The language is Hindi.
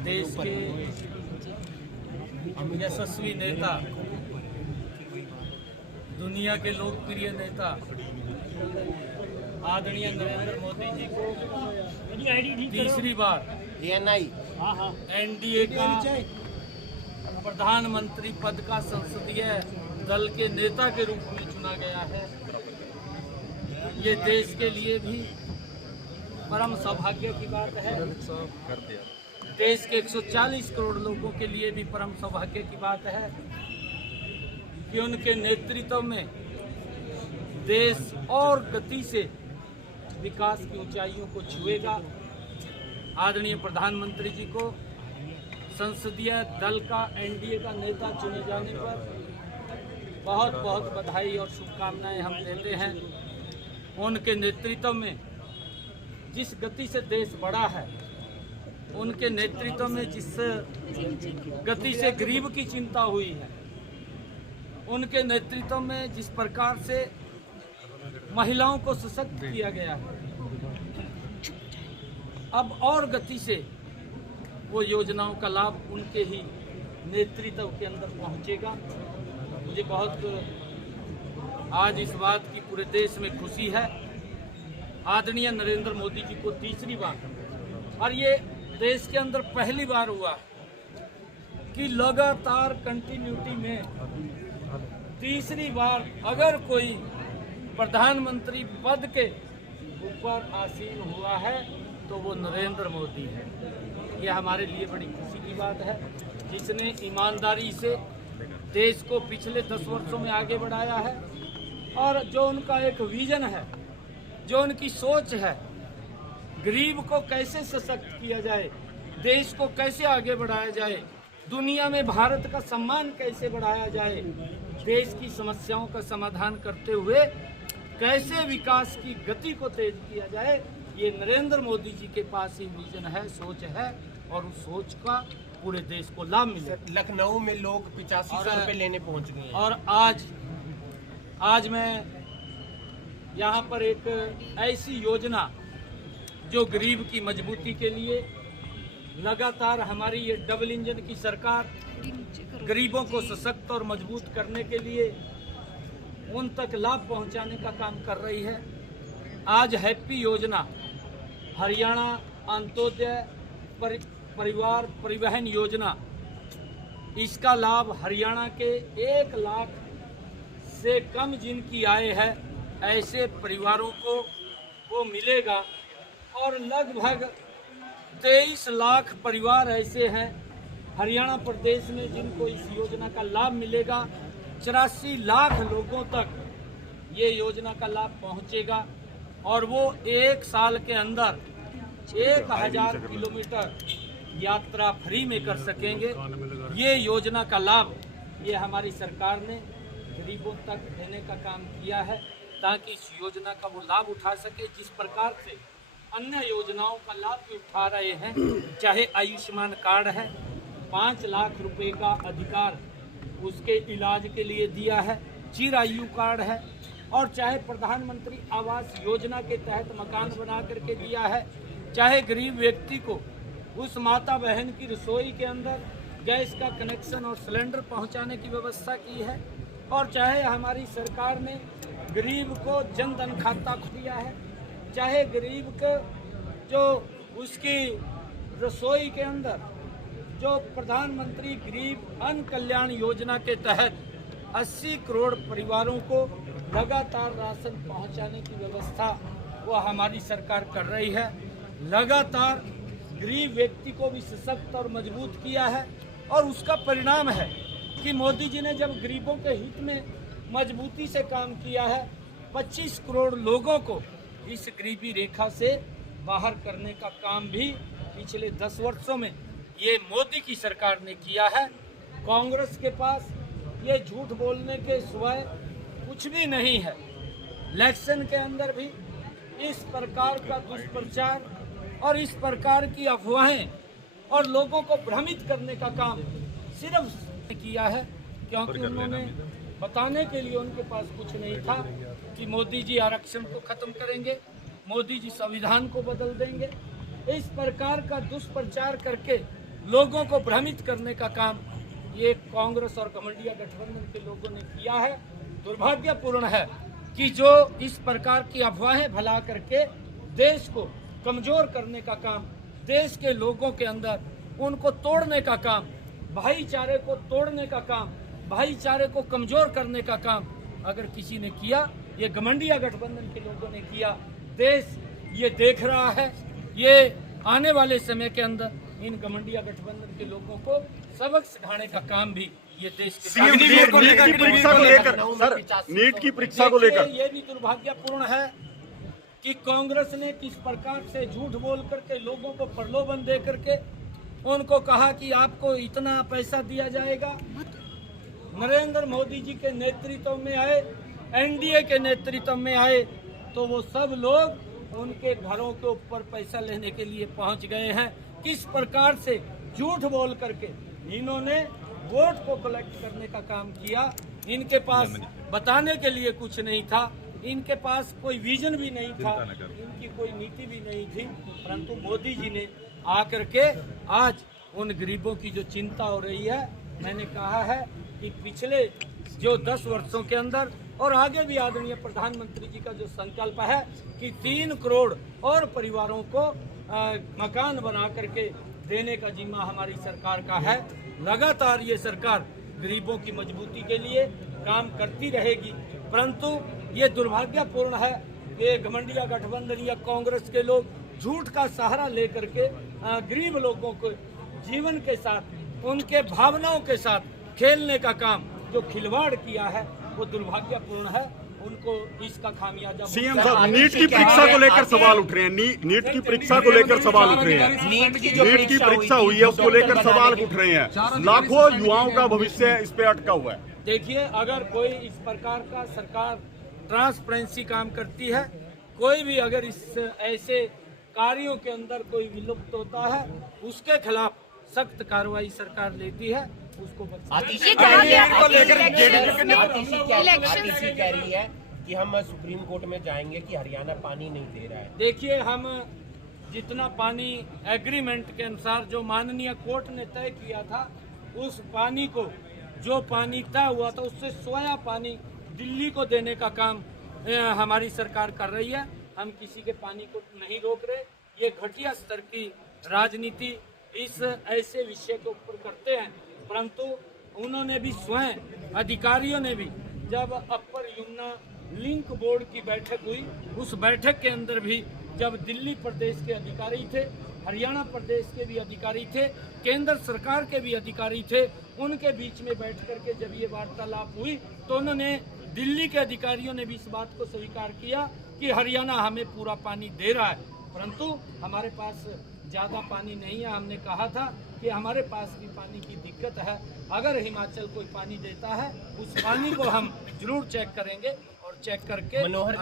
देश के यशस्वी नेता, दुनिया के लोकप्रिय नेता आदरणीय नरेंद्र मोदी जी को तीसरी बार एनडीए का प्रधानमंत्री पद का संसदीय दल के नेता के रूप में चुना गया है। ये देश के लिए भी परम सौभाग्य की बात है। देश के 140 करोड़ लोगों के लिए भी परम सौभाग्य की बात है कि उनके नेतृत्व में देश और गति से विकास की ऊंचाइयों को छुएगा। आदरणीय प्रधानमंत्री जी को संसदीय दल का एनडीए का नेता चुने जाने पर बहुत बहुत बधाई और शुभकामनाएं हम देते हैं। उनके नेतृत्व में जिस गति से देश बढ़ा है, उनके नेतृत्व में जिस गति से गरीब की चिंता हुई है, उनके नेतृत्व में जिस प्रकार से महिलाओं को सशक्त किया गया है, अब और गति से वो योजनाओं का लाभ उनके ही नेतृत्व के अंदर पहुंचेगा। मुझे बहुत आज इस बात की पूरे देश में खुशी है। आदरणीय नरेंद्र मोदी जी को तीसरी बार, और ये देश के अंदर पहली बार हुआ कि लगातार कंटिन्यूटी में तीसरी बार अगर कोई प्रधानमंत्री पद के ऊपर आसीन हुआ है तो वो नरेंद्र मोदी है। ये हमारे लिए बड़ी खुशी की बात है, जिसने ईमानदारी से देश को पिछले 10 वर्षों में आगे बढ़ाया है और जो उनका एक विजन है, जो उनकी सोच है, गरीब को कैसे सशक्त किया जाए, देश को कैसे आगे बढ़ाया जाए, दुनिया में भारत का सम्मान कैसे बढ़ाया जाए, देश की समस्याओं का समाधान करते हुए कैसे विकास की गति को तेज किया जाए, ये नरेंद्र मोदी जी के पास ही विजन है, सोच है और उस सोच का पूरे देश को लाभ मिले। लखनऊ में लोग 8500 रुपये लेने पहुंच गए हैं। और आज मैं यहाँ पर एक ऐसी योजना जो गरीब की मजबूती के लिए लगातार हमारी ये डबल इंजन की सरकार गरीबों को सशक्त और मजबूत करने के लिए उन तक लाभ पहुंचाने का काम कर रही है। आज हैप्पी योजना, हरियाणा अंत्योदय परिवार परिवहन योजना, इसका लाभ हरियाणा के 1 लाख से कम जिनकी आय है ऐसे परिवारों को वो मिलेगा और लगभग 23 लाख परिवार ऐसे हैं हरियाणा प्रदेश में जिनको इस योजना का लाभ मिलेगा। 84 लाख लोगों तक ये योजना का लाभ पहुंचेगा और वो 1 साल के अंदर 1000 किलोमीटर यात्रा फ्री में कर सकेंगे। ये योजना का लाभ ये हमारी सरकार ने गरीबों तक देने का काम किया है ताकि इस योजना का वो लाभ उठा सके। जिस प्रकार से अन्य योजनाओं का लाभ भी उठा रहे हैं, चाहे आयुष्मान कार्ड है, 5 लाख रुपए का अधिकार उसके इलाज के लिए दिया है, चिरायु कार्ड है, और चाहे प्रधानमंत्री आवास योजना के तहत मकान बना करके दिया है, चाहे गरीब व्यक्ति को उस माता बहन की रसोई के अंदर गैस का कनेक्शन और सिलेंडर पहुंचाने की व्यवस्था की है, और चाहे हमारी सरकार ने गरीब को जन धन खाता दिया है, चाहे गरीब को जो उसकी रसोई के अंदर जो प्रधानमंत्री गरीब अन्न कल्याण योजना के तहत 80 करोड़ परिवारों को लगातार राशन पहुंचाने की व्यवस्था वो हमारी सरकार कर रही है। लगातार गरीब व्यक्ति को भी सशक्त और मजबूत किया है और उसका परिणाम है कि मोदी जी ने जब गरीबों के हित में मजबूती से काम किया है, 25 करोड़ लोगों को इस गरीबी रेखा से बाहर करने का काम भी पिछले 10 वर्षों में ये मोदी की सरकार ने किया है। कांग्रेस के पास ये झूठ बोलने के सिवाय कुछ भी नहीं है। इलेक्शन के अंदर भी इस प्रकार का दुष्प्रचार और इस प्रकार की अफवाहें और लोगों को भ्रमित करने का काम सिर्फ किया है, क्योंकि उन्होंने बताने के लिए उनके पास कुछ नहीं था कि मोदी जी आरक्षण को खत्म करेंगे, मोदी जी संविधान को बदल देंगे। इस प्रकार का दुष्प्रचार करके लोगों को भ्रमित करने का काम ये कांग्रेस और कमंडिया गठबंधन के लोगों ने किया है। दुर्भाग्यपूर्ण है कि जो इस प्रकार की अफवाहें फैला करके देश को कमजोर करने का काम, देश के लोगों के अंदर उनको तोड़ने का काम, भाईचारे को तोड़ने का काम, भाईचारे को कमजोर करने का काम अगर किसी ने किया, ये घमंडिया गठबंधन के लोगों ने किया। देश ये देख रहा है। ये आने वाले समय के अंदर इन घमंडिया गठबंधन के लोगों को सबक सिखाने का काम भी ये देश के नीट की परीक्षा को लेकर सर, नीट की परीक्षा को लेकर ये भी दुर्भाग्यपूर्ण है कि कांग्रेस ने किस प्रकार से झूठ बोल करके लोगों को प्रलोभन दे करके उनको कहा कि आपको इतना पैसा दिया जाएगा। नरेंद्र मोदी जी के नेतृत्व में आए, एनडीए के नेतृत्व में आए, तो वो सब लोग उनके घरों के ऊपर पैसा लेने के लिए पहुंच गए हैं। किस प्रकार से झूठ बोल करके इन्होंने वोट को कलेक्ट करने का काम किया। इनके पास बताने के लिए कुछ नहीं था, इनके पास कोई विजन भी नहीं था, इनकी कोई नीति भी नहीं थी, परंतु मोदी जी ने आकर के आज उन गरीबों की जो चिंता हो रही है, मैंने कहा है कि पिछले जो 10 वर्षों के अंदर और आगे भी आदरणीय प्रधानमंत्री जी का जो संकल्प है कि 3 करोड़ और परिवारों को मकान बना करके देने का जिम्मा हमारी सरकार का है। लगातार ये सरकार गरीबों की मजबूती के लिए काम करती रहेगी, परंतु ये दुर्भाग्यपूर्ण है कि घमंडिया गठबंधन या कांग्रेस के लोग झूठ का सहारा लेकर के गरीब लोगों को जीवन के साथ, उनके भावनाओं के साथ खेलने का काम जो खिलवाड़ किया है वो दुर्भाग्यपूर्ण है। उनको इसका खामियाजा सीएम साहब, नीट की परीक्षा को लेकर सवाल उठ रहे हैं। नीट की परीक्षा को लेकर सवाल उठ रहे हैं। नीट की परीक्षा हुई है उसको लेकर सवाल उठ रहे हैं। लाखों युवाओं का भविष्य इस पे अटका हुआ है। देखिए, अगर कोई इस प्रकार का सरकार ट्रांसपेरेंसी काम करती है, कोई भी अगर इस ऐसे कार्यों के अंदर कोई विलुप्त होता है, उसके खिलाफ सख्त कार्रवाई सरकार लेती है। उसको आतिशी कह रही है कि हम सुप्रीम कोर्ट में जाएंगे कि हरियाणा पानी नहीं दे रहा है। देखिए, हम जितना पानी एग्रीमेंट के अनुसार जो माननीय कोर्ट ने तय किया था, उस पानी को जो पानी तय हुआ था उससे सोया पानी दिल्ली को देने का काम हमारी सरकार कर रही है। हम किसी के पानी को नहीं रोक रहे। ये घटिया स्तर की राजनीति इस ऐसे विषय के ऊपर करते हैं, परंतु उन्होंने भी स्वयं, अधिकारियों ने भी, जब अपर यमुना लिंक बोर्ड की बैठक हुई, उस बैठक के अंदर भी जब दिल्ली प्रदेश के अधिकारी थे, हरियाणा प्रदेश के भी अधिकारी थे, केंद्र सरकार के भी अधिकारी थे, उनके बीच में बैठ करके जब ये वार्तालाप हुई तो उन्होंने, दिल्ली के अधिकारियों ने भी इस बात को स्वीकार किया कि हरियाणा हमें पूरा पानी दे रहा है, परंतु हमारे पास ज़्यादा पानी नहीं है। हमने कहा था कि हमारे पास भी पानी की दिक्कत है, अगर हिमाचल कोई पानी देता है उस पानी को हम जरूर चेक करेंगे और चेक करके मनोहर